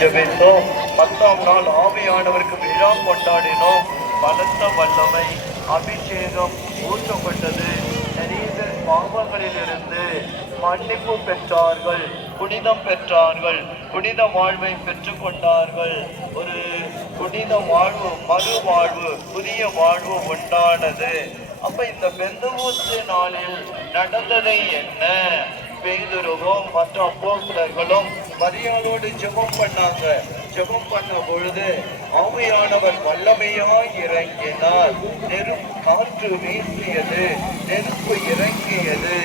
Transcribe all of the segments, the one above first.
ஜெபித்தோம். 10ஆம் நாள் ஆவியானவருக்கு விழா கொண்டாடினோம். பலத்த வல்லமை அபிஷேகம் ஊற்றப்பட்டது. நிறைய பேர் பாவங்களிலிருந்து மன்னிப்பு பெற்றார்கள், புனிதம் பெற்றார்கள், புனித வாழ்வை பெற்றுக் கொண்டார்கள். ஒரு புனித வாழ்வு, மறு வாழ்வு, புதிய வாழ்வு உண்டானது. அப்ப இந்த பெந்தகோஸ்து நாளில் நடந்ததை என்ன? பேதுருவும் மற்ற அப்போஸ்தலர்களும் மரியாளோடு ஜெபம் பண்ணாங்க. ஜெபம் பண்ண பொழுது ஆவியானவர் வல்லமையாய் இறங்கினார். காற்று வீசியது, நெருப்பு இறங்கியது.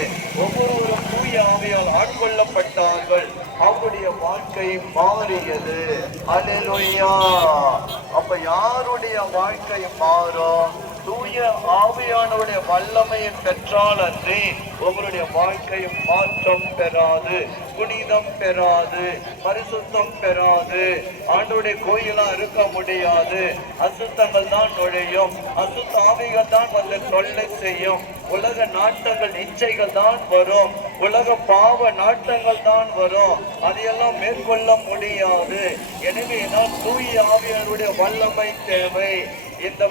ஒவ்வொருவரும் தூய ஆவியால் ஆட்கொள்ளப்பட்டார்கள். அவருடைய வாழ்க்கை மாறியது. அல்லேலூயா. அப்ப யாருடைய வாழ்க்கை மாறும்? தூய ஆவியானவருடைய வல்லமையை பெற்றால் அன்றி உங்களுடைய வாழ்க்கையும் மாற்றம் பெறாது, புனிதம் பெறாது, பரிசுத்தம் பெறாது. ஆண்டவருடைய கோயிலா இருக்க முடியாது. அசுத்தங்கள் தான் நுழையும், அசுத்த ஆவிகள் தான் வந்து தொல்லை செய்யும். உலக நாட்டங்கள், இச்சைகள் தான் வரும், உலக பாவ நாட்டங்கள் தான் வரும். அதையெல்லாம் மேற்கொள்ள முடியாது. எனவே தான் தூய ஆவியானவருடைய வல்லமை தேவை. இந்த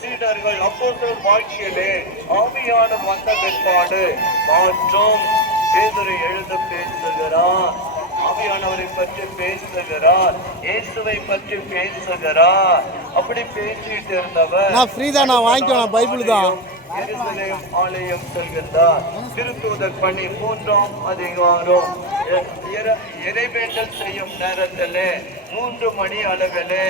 சீடர்கள் அப்போஸ்தலர் வாழ்க்கையிலே ஆவியானவர் வந்த பிற்பாடு மாற்றம். பேதுரு எழுந்து பேசுகிறார், ஆவியானவரை பற்றி பேசுகிறார், இயேசுவை பற்றி பேசுகிறார். அப்படி பேசிட்டு இருந்தவர் பைபிள் தான் எருசலேம் ஆலயம் செல்கின்றார். திருத்தூதர் பணி 3ஆம் அதிகாரம். இறைவேண்டல் செய்யும் நேரத்திலே 3 மணி அளவிலே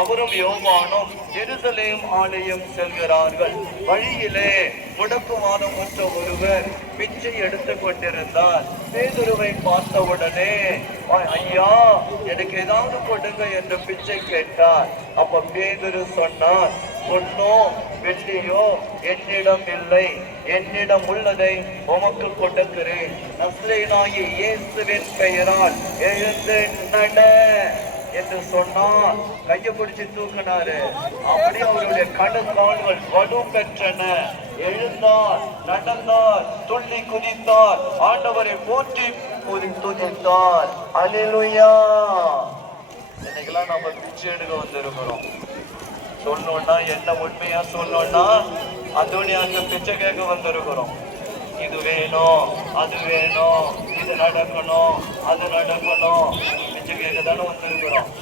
அவரும் யோவானும் எருசலேம் ஆலயம் செல்கிறார்கள். வழியிலே முடக்குவாதம் உற்ற ஒருவர் பிச்சை எடுத்துக் கொண்டிருந்தார். பேதுருவை பார்த்தவுடனே, ஐயா எனக்கு ஏதாவது கொடுங்க என்று பிச்சை கேட்டார். அப்ப பேதுரு சொன்னார், பொன்னோ வெள்ளியோ என்னிடம் இல்லை, என்னிடம் உள்ளதை உமக்கு கொடுக்கிறேன். நஸ்ரேனாகிய இயேசுவின் பெயரால் எழுந்து நட என்று சொன்னார். கையை பிடிச்சு தூக்கினாரு. அப்படி அவருடைய கணுக்கால்கள் வலு பெற்றன. எழுந்தார், நடந்தார், துள்ளி குதித்தார், ஆண்டவரை போற்றி துதித்தார். அல்லேலூயா. இன்னைக்கெல்லாம் நம்ம பிச்சை எடுக்க வந்திருக்கிறோம். சொல்லணும்னா என்ன, உண்மையா சொல்லணும்னா அந்தோனியாருக்கு பிச்சை கேட்க வந்திருக்கிறோம். இது வேணும், அது வேணும், இது நடக்கணும், அது நடக்கணும், பிச்சை கேட்க தானே வந்திருக்கிறோம்.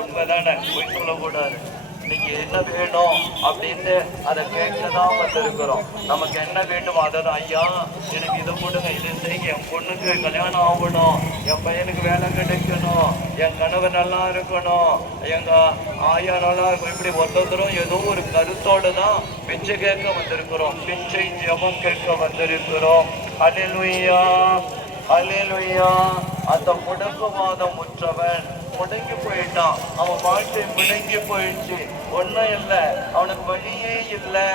உண்மைதானே, போய் சொல்லக்கூடாது. இன்னைக்கு என்ன வேணும் அப்படின்னு அதை கேட்கதான் வந்திருக்கிறோம். நமக்கு என்ன வேண்டுமோ அதை தான், ஐயா எனக்கு இதை கொடுங்க, இதை செய்ய, என் பொண்ணுக்கு கல்யாணம் ஆகணும், என் பையனுக்கு வேலை கிடைக்கணும், என் கணவர் நல்லா இருக்கணும், எங்க ஆயா நல்லா இருக்கும். இப்படி ஒருத்தரும் ஏதோ ஒரு கருத்தோடு தான் பிச்சை கேட்க வந்திருக்கிறோம். பிச்சை ஜெபம் கேட்க வந்திருக்கிறோம். அல்லேலூயா, அல்லேலூயா. அந்த முடக்குவாதம் உற்றவன் முடங்கி போயிட்டான். அவன் வாழ்க்கை முடங்கி போயிடுச்சு. ஒன்னும் இல்லை, அவனுக்கு வழியே இல்லை.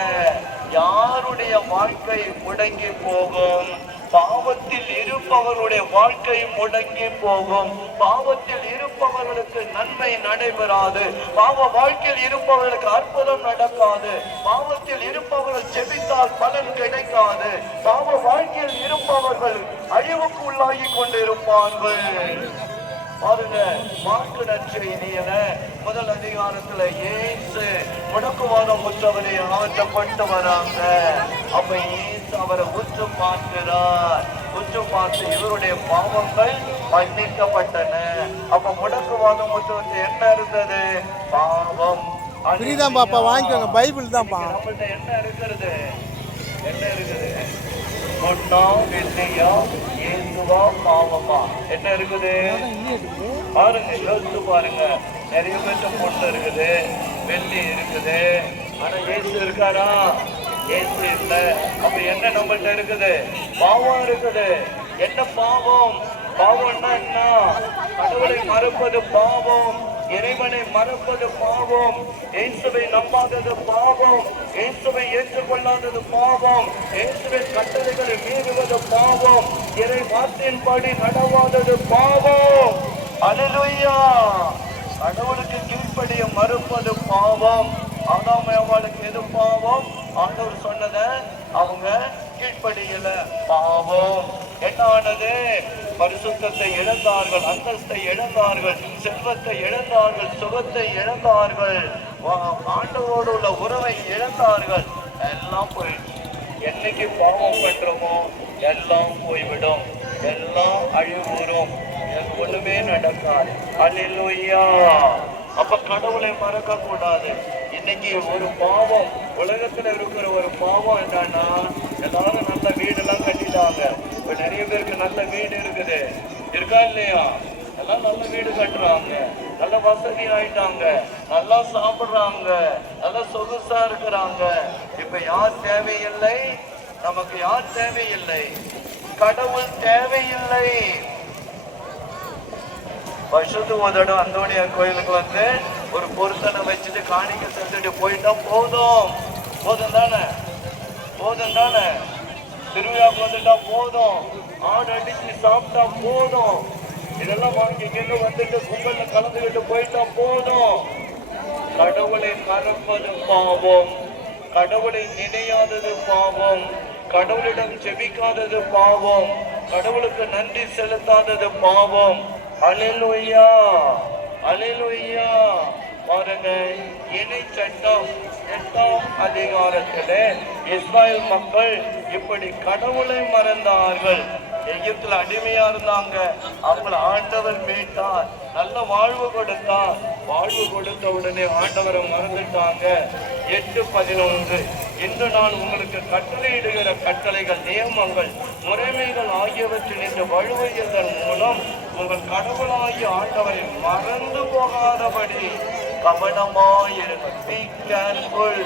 யாருடைய வாழ்க்கை முடங்கி போகும்? பாவத்தில் இருப்பவருடைய வாழ்க்கை முடங்கி போகும். பாவத்தில் இருப்பவர்களுக்கு நன்மை நடைபெறாது. பாவ வாழ்க்கையில் இருப்பவர்களுக்கு அற்புதம் நடக்காது. பாவத்தில் இருப்பவர்கள் ஜெபித்தால் பலன் கிடைக்காது. பாவ வாழ்க்கையில் இருப்பவர்கள் அழிவுக்கு உள்ளாகி கொண்டிருப்பார்கள். பாருங்க, மார்க்கு நற்செய்தியில 1 அதிகாரத்துல இயேசு முடக்குவாதம் உற்றவரை ஆற்றப்பட்டு வராங்க. அப்ப இயேசு அவரை உற்று பார்க்கிறார். உற்று பார்த்து இவருடைய பாவங்கள் மன்னிக்கப்பட்டன. அப்ப முடக்குவாதம் உற்றவருக்கு என்ன இருந்தது? பாவம். பைபிள் தான் நம்மள்ட்ட என்ன இருக்கிறது? என்ன இருக்குது? பொண்ணா வெள்ளியா, இயேசுவா பாவமா? என்ன இருக்குது பாருங்க, யோசிச்சு பாருங்க. நிறைய பேர்த்த பொண்ணு இருக்குது, வெள்ளி இருக்குது, ஆனா இயேசு இருக்காரா? இயேசு இல்ல. அப்ப என்ன நம்மள்ட்ட இருக்குது? பாவம் இருக்குது. என்ன பாவம்? பாவம்னா என்ன? கடவுளை மறுப்பது பாவம், இறைவனை மறப்பது பாவம், இயேசுவை நம்பாதது பாவம், இயேசுவை ஏற்றுக்கொள்ளாதது பாவம், இயேசுவின் கட்டளைகளை மீறுவது பாவம், இறை வார்த்தையின்படி நடவாதது பாவம். அல்லேலூயா. கடவுளுக்கு கீழ்ப்படிய மறுப்பது பாவம். ஆதாம் ஏவாளுக்கு எது பாவம்? ஆண்டவர் சொன்னதை அவங்க கீழ்ப்படியல, பாவம். என்ன ஆனது? பரிசுத்தத்தை இழந்தார்கள், அந்தஸ்தை இழந்தார்கள், செல்வத்தை இழந்தார்கள், சுகத்தை இழந்தார்கள், ஆண்டவரோடு உள்ள உறவை இழந்தார்கள். எல்லாம் போயிடுச்சு. என்னைக்கு பாவம் பண்றோமோ எல்லாம் போய்விடும், எல்லாம் அழிவுறும், ஒண்ணுமே நடக்காது. அல்லேலூயா. அப்ப கடவுளை மறக்க கூடாது. இன்னைக்கு ஒரு பாவம், உலகத்துல இருக்கிற ஒரு பாவம் என்னன்னா, எல்லாரும் நல்ல வீடெல்லாம் கட்டிட்டாங்க. இப்ப நிறைய பேருக்கு நல்ல வீடு இருக்குது, இருக்கா இல்லையா? எல்லாம் நல்ல வீடு கட்டுறாங்க, நல்ல வசதி ஆயிட்டாங்க, நல்லா சாப்பிடுறாங்க, நல்லா சொகுசா இருக்கிறாங்க. இப்ப யார் தேவையில்லை? நமக்கு யார் தேவையில்லை? கடவுள் தேவையில்லை. வருஷத்துக்கு ஒரு தடவை அந்தோனியார் கோயிலுக்கு வந்து ஒரு பொருத்தனை வச்சுட்டு காணிக்க செலுத்திட்டு போயிட்டா போதும். போதும் தானே? போதும் தானே? திருவிழாவுக்கு வந்துட்டா போதும், ஆடு அடிச்சு சாப்பிட்டா போதும், இதெல்லாம் வாங்கிக்கிட்டு வந்துட்டு கும்பல்ல கலந்துக்கிட்டு போயிட்டா போதும். கடவுளை மறப்பது பாவம், கடவுளை நினையாதது பாவம், கடவுளிடம் ஜெபிக்காதது பாவம், கடவுளுக்கு நன்றி செலுத்தாதது பாவம். அல்லேலூயா, அல்லேலூயா. பாருங்க, இணை சட்டம் 8ஆம் அதிகாரத்திலே இஸ்ராயல் மக்கள் இப்படி கடவுளை மறந்தார்கள். எகிப்துல அடிமையா இருந்தாங்க, அவங்கள ஆண்டவர் மீட்டார், நல்ல வாழ்வு கொடுத்தார். வாழ்வு கொடுத்த உடனே ஆண்டவரை மறந்துட்டாங்க. 8:11 இன்று நான் உங்களுக்கு கட்டளையிடுகிற கட்டளைகள், நியமங்கள், முறைமைகள் ஆகியவற்றில் இன்று வழுவுவதன் மூலம் உங்கள் கடவுளாகிய ஆண்டவரை மறந்து போகாதபடி கவனமாயிருங்கள். Be careful.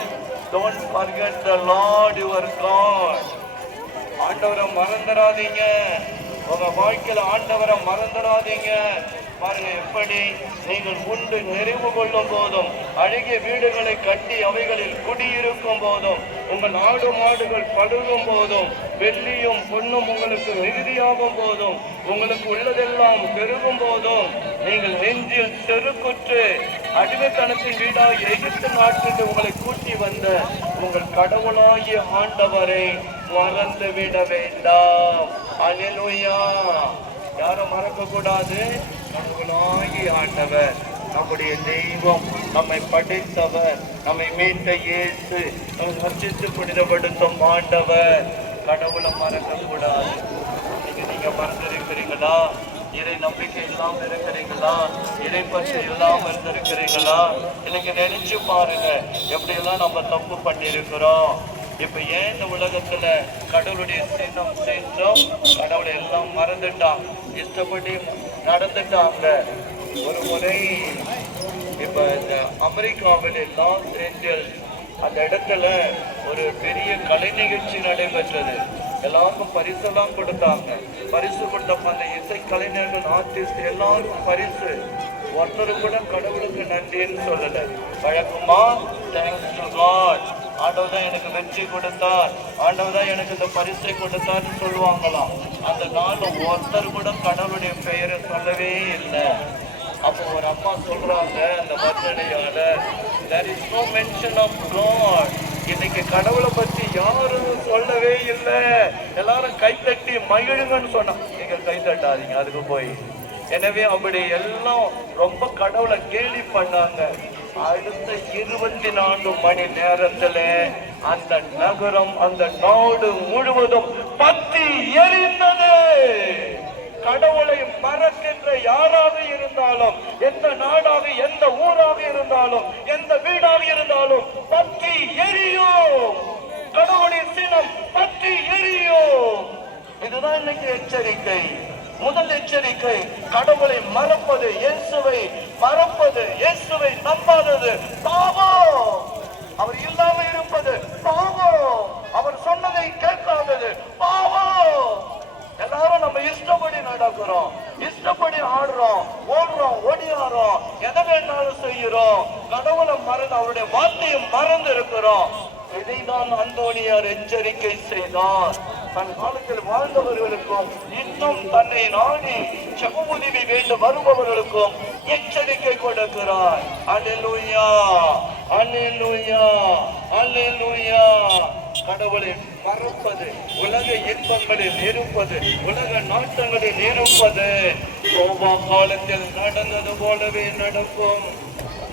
Don't forget the Lord your God. ஆண்டவரை மறந்துடாதீங்க. உங்க வாழ்க்கையில ஆண்டவரை மறந்துடாதீங்க. பாருங்க, எப்படி நீங்கள் உண்டு நிறைவு கொள்ளும் போதும், அழகிய வீடுகளை கட்டி அவைகளில் குடியிருக்கும் போதும், உங்கள் ஆடு மாடுகள் பழுகும் போதும், வெள்ளியும் பொன்னும் உங்களுக்கு மிகுதியாகும் போதும், உங்களுக்கு உள்ளதெல்லாம் பெருகும் போதும், நீங்கள் நெஞ்சில் செருக்குற்று அடிமைத்தனத்தின் வீடாக எகிப்து நாட்டிற்கு உங்களை கூட்டி வந்த உங்கள் கடவுளாகிய ஆண்டவரை மறந்து விட வேண்டாம். அல்லேலூயா. யாரும் மறக்க கூடாது. கடவுளாகிய ஆண்டவர், நம்முடைய தெய்வம், நம்மை படைத்தவர், நம்மை மீட்ட இயேசு, நம்மை ரட்சித்து புனிதப்படுத்தும் ஆண்டவர். கடவுளை மறக்க கூடாது. நீங்க மறந்திருக்கிறீங்களா? இறை நம்பிக்கை இல்லாம இருக்கிறீங்களா? இறை பற்றி இல்லாம இருந்திருக்கிறீங்களா? இன்னைக்கு நினைச்சு பாருங்க, எப்படி எல்லாம் நம்ம தப்பு பண்ணிருக்கிறோம். இப்ப ஏன் இந்த உலகத்துல கடவுளுடைய சின்னம் செஞ்சோம்? கடவுளை எல்லாம் மறந்துட்டாங்க, இஷ்டப்படி நடந்துட்டாங்க. ஒரு முறை இப்ப இந்த அமெரிக்காவில் லாஸ் ஏஞ்சல்ஸ் அந்த இடத்துல ஒரு பெரிய கலை நிகழ்ச்சி நடைபெற்றது. எல்லாருக்கும் பரிசெல்லாம் கொடுத்தாங்க. பரிசு கொடுத்தப்ப அந்த இசை கலைஞர்கள், ஆர்டிஸ்ட் எல்லாருக்கும் பரிசு. ஒருத்தர் கூட கடவுளுக்கு நன்றின்னு சொல்லல. வழக்கமா தேங்க்ஸ் டு காட், ஆண்டவர் தான் எனக்கு வெற்றி கொடுத்தார், ஆண்டவர் தான் எனக்கு இந்த பரிசை கொடுத்தார்னு சொல்லுவாங்களாம். அந்த நாள் ஒருத்தர் கூட கடவுளுடைய பெயரை சொல்லவே இல்லை. அப்போ ஒரு அம்மா சொல்றாங்க அந்த வர்ணனையால, there is no mention of God. இன்னைக்கு கடவுளை பத்தி யாரும் சொல்லவே இல்லை. எல்லாரும் கைத்தட்டி மகிழுங்கன்னு சொன்னா, நீங்க கைத்தட்டாதீங்க அதுக்கு போய். எனவே அப்படி எல்லாம் ரொம்ப கடவுளை கேலி பண்ணாங்க. அடுத்த 24 மணி நேரத்துல அந்த நகரம், அந்த நாடு முழுவதும் பத்தி எரிந்தது. கடவுளை மறக்கின்ற யாராக இருந்தாலும், எந்த நாடாக, எந்த ஊராக இருந்தாலும், எந்த வீடாக இருந்தாலும் பற்றி எரியும். கடவுளுடைய சினம் பற்றி எரியும். இதுதான் இன்னைக்கு எச்சரிக்கை. முதல் எச்சரிக்கை, கடவுளை மறப்பது, இயேசுவை மறப்பது, இயேசுவை நம்பாதது பாவம். அவர் இல்லாம இருப்பது பாவம். அவர் சொன்னதை கேட்காதது பாவம். எல்லாரும் நம்ம இஷ்டப்படி நடக்கிறோம், இஷ்டப்படி ஆடுறோம், ஓடுறோம், ஓடியாரோம், எதை வேணாலும் செய்யறோம். கடவுளை மறந்து, அவருடைய வார்த்தையை மறந்து இருக்கிறோம். இதைதான் அந்தோனியார் எச்சரிக்கை செய்தார். தன் காலத்தில் வாழ்ந்தவர்களுக்கும் இன்னும் தன்னை நாடி செபமுதவி வேண்டும் வருபவர்களுக்கும் எச்சரிக்கை கொடுக்கிறார். அல்லேலூயா, அல்லேலூயா, அல்லேலூயா. கடவுளை மறப்பது, உலக இன்பங்களில் இருப்பது, உலக நாட்டங்களில் இருப்பது நோவா காலத்தில் நடந்தது போலவே நடக்கும்.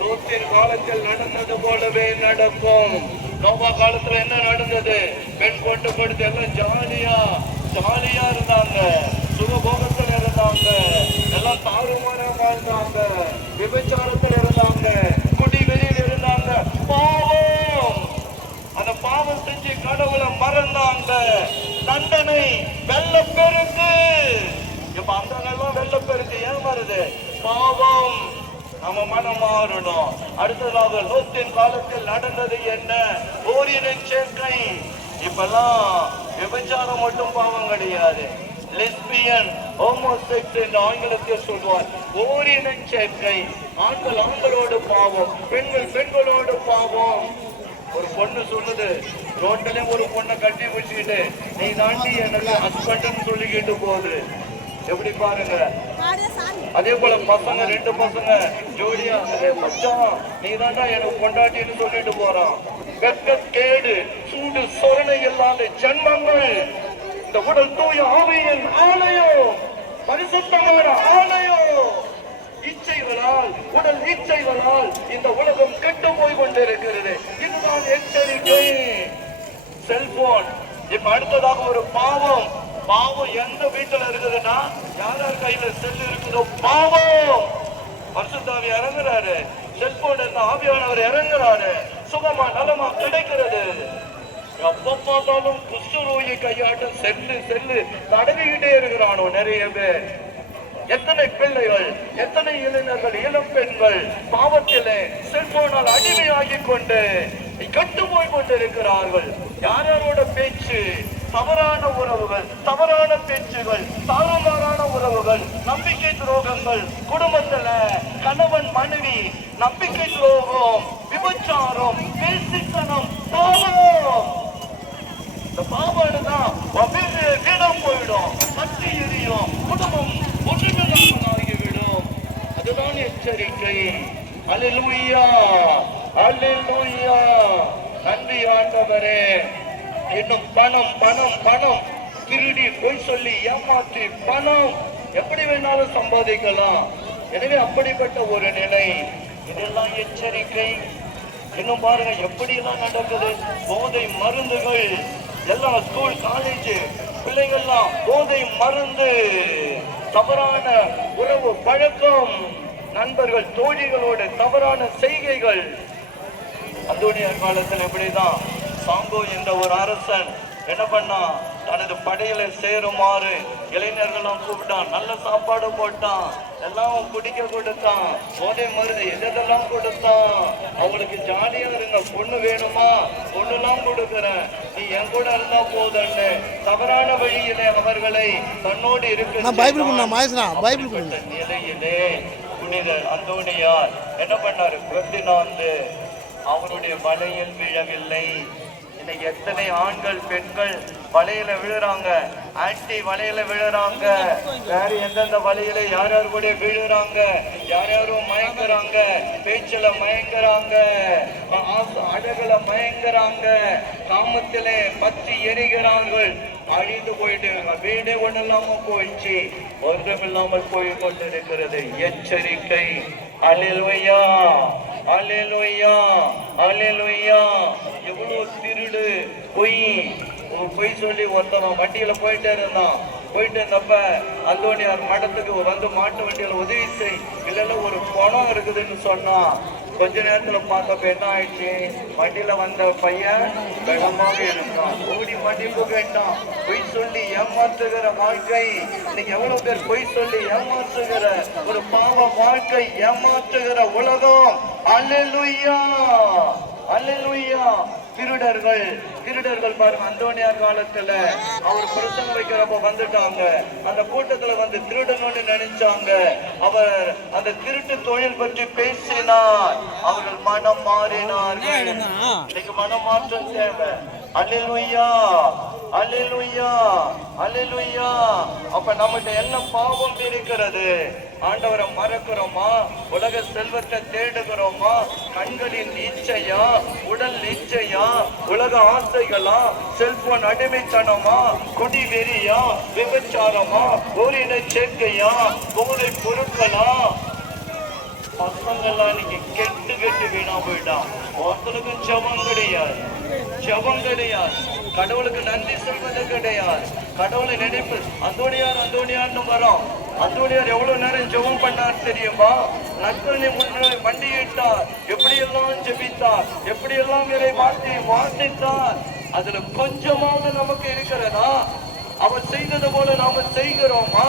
லோத்தின் காலத்தில் நடந்தது போலவே நடக்கும். நோவா காலத்துல என்ன நடந்தது? பெண் கொண்டு கொடுத்து எல்லாம் ஜாலியா இருந்தாங்க, சுகபோகத்தில் இருந்தாங்க, எல்லாம் தாறுமாறா வாழ்ந்தாங்க, விபச்சாரத்தில் இருந்தாங்க, குடிவெறியில் இருந்தாங்க. பாவம், அந்த பாவம் செஞ்சு கடவுளை மறந்தாங்க. தண்டனை வெள்ளப்பெருக்கு. இப்ப அந்த எல்லாம் வெள்ளப்பெருக்கு ஏன் வருது? பாவம். நம்ம மனம் மாறணும். அடுத்ததாக லோத்தின் காலத்தில் நடந்தது என்ன? ஓரின சேர்க்கை. இப்பெல்லாம் விபச்சாரம் மட்டும் பாவம் கிடையாது, லெஸ்பியன், ஹோமோசெக்ஸ் என்று ஆங்கிலத்தில் சொல்வார். ஓரின சேர்க்கை. ஆண்கள் ஆண்களோடு பாவம், பெண்கள் பெண்களோடு பாவம். ஒரு பொண்ணு சொல்லுது, ரோட்டிலே ஒரு பொண்ணை கட்டி வச்சுக்கிட்டு நீ தாண்டி எனக்கு ஹஸ்பண்ட் சொல்லிக்கிட்டு போகுது. எப்படி பாருங்க. அதே போல பசங்க, ரெண்டு பசங்க ஜோடியா, மச்சான் நீ தாண்டா எனக்கு கொண்டாட்டின்னு சொல்லிட்டு போறான். வெட்கக்கேடு, சூடு சொரணை இல்லாத ஜன்மங்கள். இந்த உடல் தூய ஆவியின் ஆலயம், பரிசுத்தமான ஆலயம். இச்சைகளால், உடல் இச்சைகளால் இந்த உலகம் கெட்டு போய் கொண்டிருக்கிறது. இதுதான் எச்சரிக்கை. செல்போன். இப்ப அடுத்ததாக ஒரு பாவம். பாவம் எந்த வீட்டுல இருக்குதுன்னா, யார் கையில செல் இருக்குதோ பாவம். பரிசுத்தாவி இறங்குறாரு, செல்போன் இருந்த ஆவியானவர் இறங்குறாரு, சுகமா நலமா கிடைக்கிறது. எப்ப பார்த்தாலும் குஷ்டரோகி கையாட்டம் செல்லு தடவிக்கிட்டே இருக்கிறானோ நிறைய பேர். எத்தனை பிள்ளைகள், எத்தனை இளைஞர்கள், இளம் பெண்கள் பாவத்திலே செல்போனால் அடிமையாகிக் கொண்டு கெட்டு போய் கொண்டிருக்கிறார்கள். யாரோட பேச்சு, தவறான உறவுகள், தவறான பேச்சுகள், தாறுமாறான உறவுகள், நம்பிக்கை துரோகங்கள், குடும்பத்துல கணவன் மனைவி நம்பிக்கை துரோகம், விபச்சாரம், பேசித்தனம், பாவம். இந்த பாவம்தான் வீடம் போயிடும், பற்றி எரியும், குடும்பம் ஒன்றுமில்லாமல் ஆகிவிடும். அதுதான் எச்சரிக்கை. அல்லேலூயா, அல்லேலூயா. நன்றி ஆண்டவரே. இன்னும் பணம் பணம் பணம் திருடி பொய் சொல்லி ஏமாற்றி பணம் எப்படி வேணாலும் சம்பாதிக்கலாம். எனவே அப்படிப்பட்ட ஒரு நிலை. இதெல்லாம் எச்சரிக்கை. இன்னும் பாருங்க எப்படி எல்லாம் நடக்குது. போதை மருந்துகள் எல்லாம், ஸ்கூல் காலேஜ் பிள்ளைகள்லாம் போதை மருந்து, தவறான உறவு பழக்கம், நண்பர்கள் தோழிகளோட தவறான செய்கைகள். அந்தோனிய காலத்தில் எப்படிதான் சாங்கோ என்ற ஒரு அரசன் என்ன பண்ணா, தனது படையில சேருமாறு இளைஞர்களும் கூப்பிட்டான், நல்ல சாப்பாடு போட்டான், எல்லாம் குடிக்க கொடுத்தான், போதை மருந்து எதெல்லாம் கொடுத்தான். அவங்களுக்கு ஜாலியா இருங்க, பொண்ணு வேணுமா, பொண்ணுலாம் கொடுக்கிறேன், நீ என் கூட இருந்தா போதுன்னு தவறான வழியிலே அவர்களை தன்னோடு இருக்க நிலையிலே புனிதர் அந்தோனியார் என்ன பண்ணாரு? வந்து அவருடைய வலையில் விழவில்லை. இன்னைக்கு எத்தனை ஆண்கள் பெண்கள் வலையில விழுறாங்க, ஆன்டி வலையில விழுறாங்க, வேற எந்தெந்த வலையில யார் யார் கூட விழுறாங்க, யார் யாரும் மயங்குறாங்க, பேச்சுல மயங்குறாங்க, அழகுல மயங்குறாங்க, காமத்திலே பற்றி எரிகிறார்கள், அழிந்து போயிட்டு வீடே ஒண்ணு இல்லாம போயிடுச்சு, ஒன்றும் இல்லாமல் போய் கொண்டிருக்கிறது. எச்சரிக்கை. அல்லேலூயா, அல்லேலூயா, அல்லேலூயா. எவ்வளவு திருடு, பொய் சொல்லி ஒருத்தவன் வண்டியில போயிட்டே இருந்தப்ப அந்தோனியார் மடத்துக்கு வந்து மாட்டு வண்டியில உதவி செய், இல்ல ஒரு பணம் இருக்குதுன்னு சொன்னா, கொஞ்ச நேரத்துல பார்த்தப்ப என்ன ஆயிடுச்சு? வண்டியில வந்த பையன் வெள்ளமாக இருந்தான், ஓடி மன்னிப்பு கேட்டான். பொய் சொல்லி ஏமாற்றுகிற வாழ்க்கை. இன்னைக்கு எவ்வளவு பேர் பொய் சொல்லி ஏமாற்றுகிற ஒரு பாவ வாழ்க்கை, ஏமாற்றுகிற உலகம். அல்லேலூயா, அல்லேலூயா. திருடர்கள் பாருங்க, அந்தோனியார் காலத்துல அவர் பிரசங்கம் வைக்கிறப்ப வந்துட்டாங்க, அந்த கூட்டத்துல வந்து திருடணும்னு நினைச்சாங்க. அவர் அந்த திருட்டு தொழில் பற்றி பேசினார், அவர்கள் மனம் மாறினார்கள். இன்னைக்கு மனம் மாற்றம் தேவை. அல்லேலூயா. அல்லேலூயா அல்லேலூயா. அப்ப நம்மகிட்ட என்ன பாவம் இருக்கிறது? ஆண்டவரை மறக்கிறோமா? உலக செல்வத்தை தேடுகிறோமா? கண்களின் இச்சையா, உடல் இச்சையா, உலக ஆசைகளா, செல்போன் அடிமைத்தனமா, குடி வெறியா, விபச்சாரமா, ஓரின சேர்க்கையா, போதை பொருட்களா? பசங்கள்லாம் இன்னைக்கு கெட்டு கெட்டு வீணா போயிட்டான். ஒருத்தனுக்கும் ஜெபம் கிடையாது, ஜெபம் கிடையாது, கடவுளுக்கு நன்றி சொல்வது கிடையாது, கடவுளை நினைப்பு. அந்தோனியார்னு வரோம். அந்தோனியார் எவ்வளவு நேரம் ஜெபம் பண்ணார் தெரியுமா? நற்கருணை முன்னாடி மண்டியிட்டார், எப்படியெல்லாம் ஜெபித்தார், எப்படியெல்லாம் இறை வார்த்தையை வாசித்தார். அதுல கொஞ்சமாவது நமக்கு இருக்கிறதா? அவர் செய்தது போல நாம செய்கிறோமா?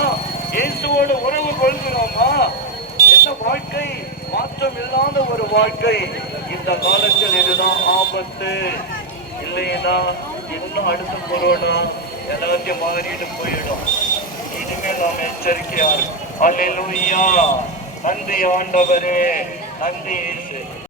இயேசுவோடு உறவு கொள்கிறோமா? என்ன வாழ்க்கை? மாற்றம் இல்லாத ஒரு வாழ்க்கை. இந்த காலத்தில் இதுதான் ஆபத்து. இல்லைன்னா இன்னும் அடுத்த கொரோனா எல்லாத்தையும் மாறிட்டு போயிடும். இனிமேல் நாம் எச்சரிக்கையா இருக்கும். அல்லேலூயா. நன்றி ஆண்டவரே, நன்றி இயேசு.